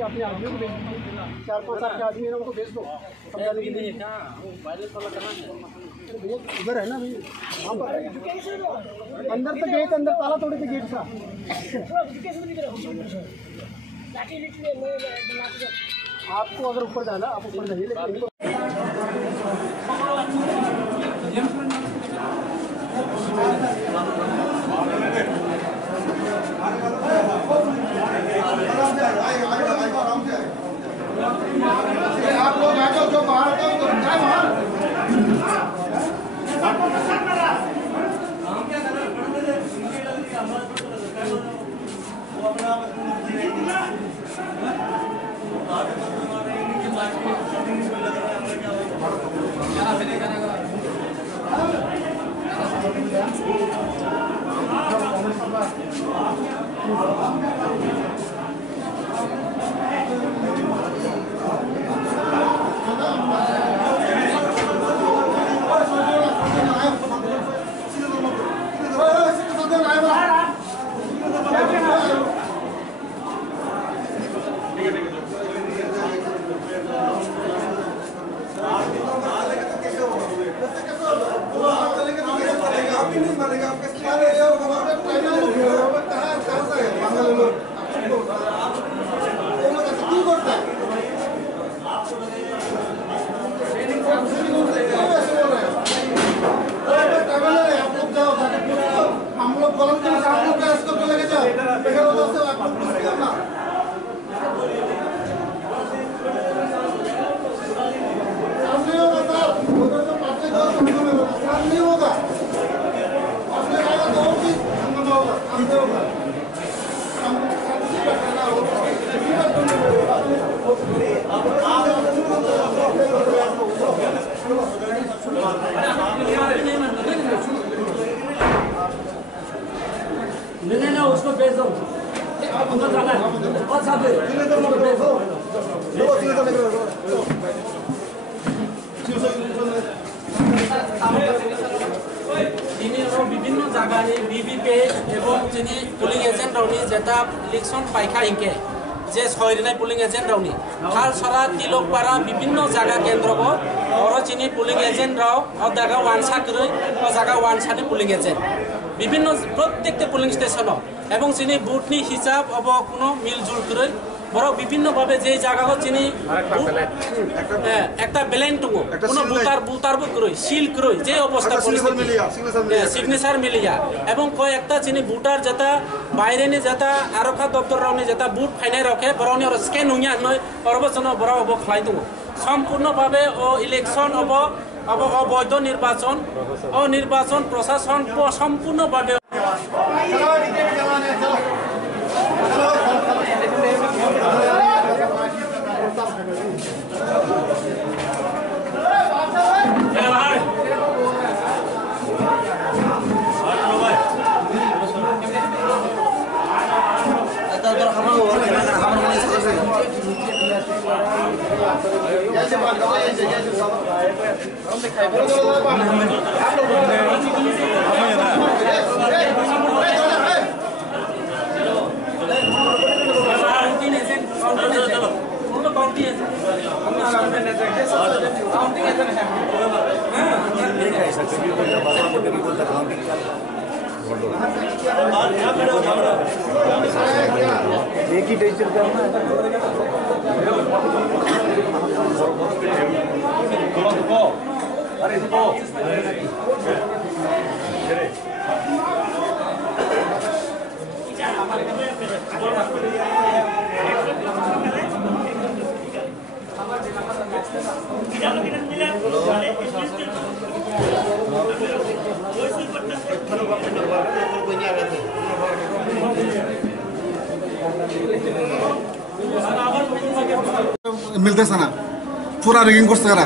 अपने आदमियों को भेज दो, 4-5 आपके आदमी है उनको भेज दो समझाने के लिए। उधर है ना भाई, वहाँ पर अंदर तक गए थे, अंदर ताला तोड़े थे गेट का। आपको अगर ऊपर जाना आप ऊपर जाइए, लेकिन आप लोग आ जाओ, जो बाहर होता है तो जाए बाहर। नहीं उसको भेज दो, বিভিন্ন জায়গায় বিবিপি এবং যিনি পুলিং এজেন্ট রাউনি যেটা ইলেকশন পাইখা ইনকে যে ছয়দিনাই পুলিং এজেন্ট রাউনি খালসরা তিলকপাড়া বিভিন্ন জায়গা কেন্দ্রব और যিনি পুলিং এজেন্ট রাও ও জায়গা ওয়ানসা করে ও জায়গা ওয়ানসানি পুলিং এজেন্ট বিভিন্ন প্রত্যেকটা পুলিং স্টেশন এবং যিনি বুথনি হিসাব অব কোনো মিলজুল করে বড় বিভিন্নভাবে যে জায়গা যিনি একটা ব্যালেন্স দङ কোনো বুতারবো করে সিল করে যে অবস্থা সিগনেচার মিলিয়া এবং কয়েকটা যিনি বুটার যেটা বাইরেনি যেটা আরক্ষা দপ্তর রাউনি যেটা বুট ফাইনাই রাখে বরনি আর স্ক্যান নুইয়া নয় অরবচন বড় অব খাই দङ সম্পূর্ণভাবে ও ইলেকশন অবৈধ নির্বাচন প্রশাসন সম্পূর্ণভাবে एक ही टीचर करना अरे मिलते ना पूरा रिगिंग করতে কারা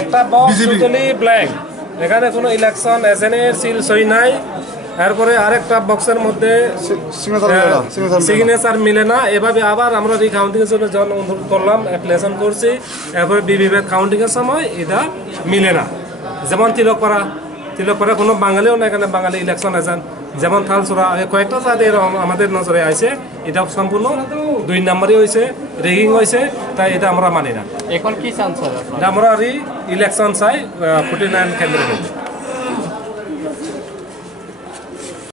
একটা বক্স টোটালি ব্ল্যাঙ্ক এখানে কোনো ইলেকশন এজেন্টের সিল সই নাই এরপরে আরেকটা বক্সের মধ্যে সিগনেচার মিলে না এভাবে আবার আমরা রিকাউন্টিং এর জন্য যখন অনুরোধ করলাম অ্যাপ্লিকেশন করছি এরপরে বিবিএ কাউন্টিং এর সময় এটা মিলে না যেমন তিলকপাড়া কোনো বাঙালিও না এখানে বাঙালি ইলেকশন এজেন্ট যেমন থালসরা কয়েকটা জাতি আমাদের নজরে আছে, এটা সম্পূর্ণ 2 নম্বরই হয়েছে, রেগিং হয়েছে, তাই এটা আমরা মানি না। এখন কি চান স্যার? আমরা ইলেকশন চাই 49 কেন্দ্রে।